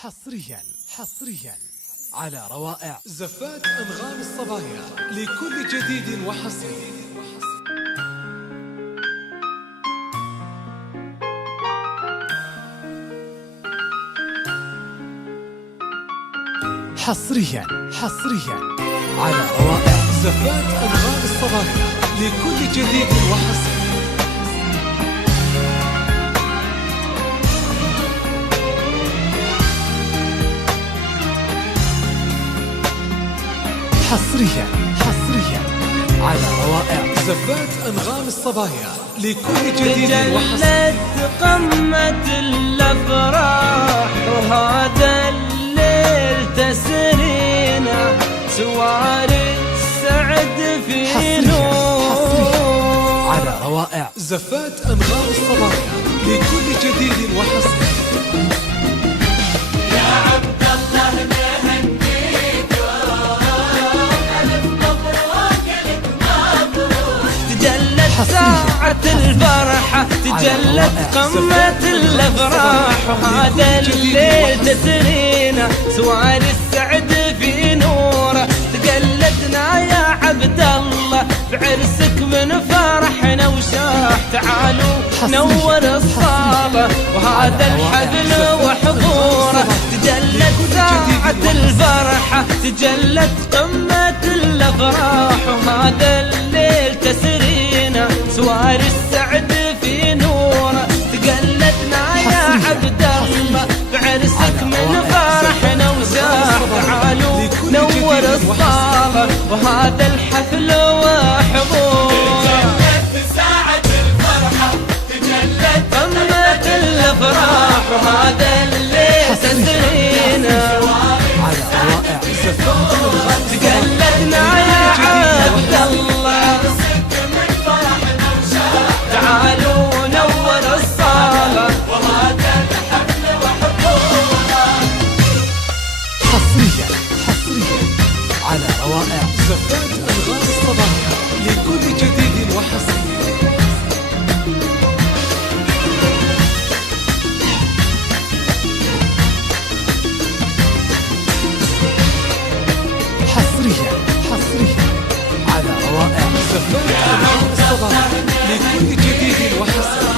حصريا على روائع زفات أنغام الصبايا لكل جديد وحصري. حصريا على روائع زفات أنغام الصبايا لكل جديد وحصري. حصريا على روائع زفات أنغام الصبايا لكل جديد وحصري. قمة الأفراح وهذا الليل تسرينا سواري السعد في نور على روائع زفات أنغام الصبايا لكل جديد وحصري. ساعة الفرحة تجلت قمة الأفراح وهذا الليل تسرينا سواري السعد في نوره. تقلدنا يا عبد الله بعرسك من فرحنا وشاح. تعالوا نور الصالة وهذا الحفل وحضوره. تجلت ساعة الفرحة تجلت قمة الأفراح وهذا الليل تسرينا سواري السعد في نوره. تقلدنا يا عبد الله بعرسك من فرحنا وزاح. تعالوا نور الصالة وهذا الحفل وحضوره. تجلت ساعة الفرحة تجلت قمة الأفراح وهذا الليل تسرينا تقلدنا يا عبد الله. تعالوا نور الصالة وهذا الحفل وحضوره. حصريا على روائع زفات أنغام الصبايا لكل جديد وحصري. حصريا على روائع زفات أنغام الصبايا لكل جديد وحصري.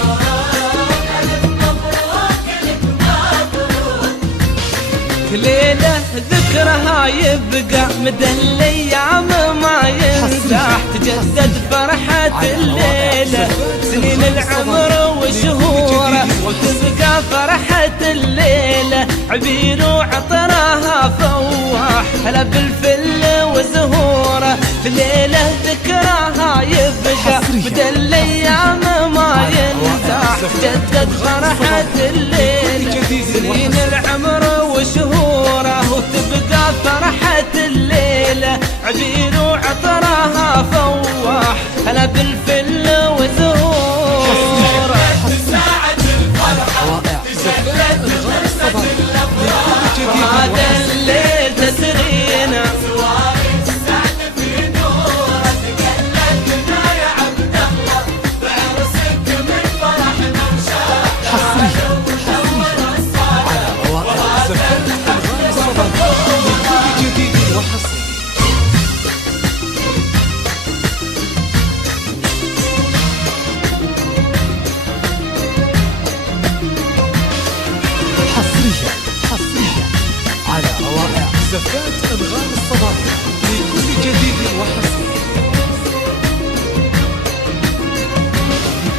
ليلة ذكرها يبقى مدى الأيام ما ينزاح. تجدد فرحة الليلة سنين العمر وشهوره وتبقى فرحة الليلة عبير وعطرها فواح. هلا بالفل وزهوره ليلة ذكرها يبقى مدى الأيام ما ينزاح. تجدد فرحة الليلة سنين العمر وشهوره وتبقى فرحة الليلة عبير وعطرها فواح. هلا بالفل وزهوره ساعة الفرحة تجلت قمة الأفراح وهذا الليل تسرينا سواري السعد في نوره. تقلدنا يا عبد الله بعرسك من فرحنا وشاح. حصريا على روائع زفات أنغام الصبايا لكل جديد وحصري. حصريا على روائع زفات أنغام الصبايا لكل جديد وحصري.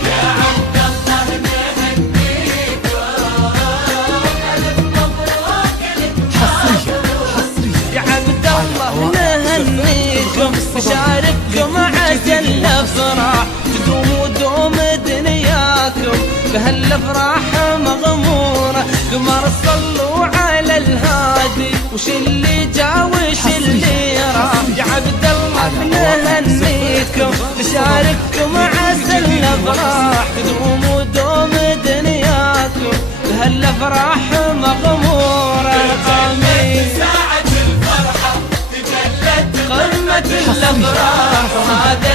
يا عبد الله نهنيك ألف مبروك لك. حصريا يا عبد الله نهنيكم نشارككم عسى الافراح. تدوم ودوم دنياكم بهالافراح مغموره. قمر صلوا على الهادي وش اللي جا وش اللي راح. يا عبد الله نهنيكم نشارككم عسى الافراح. تدوم ودوم دنياكم بهالافراح مغموره. امين. ساعة الفرحة تجلت قمة الأفراح وهذا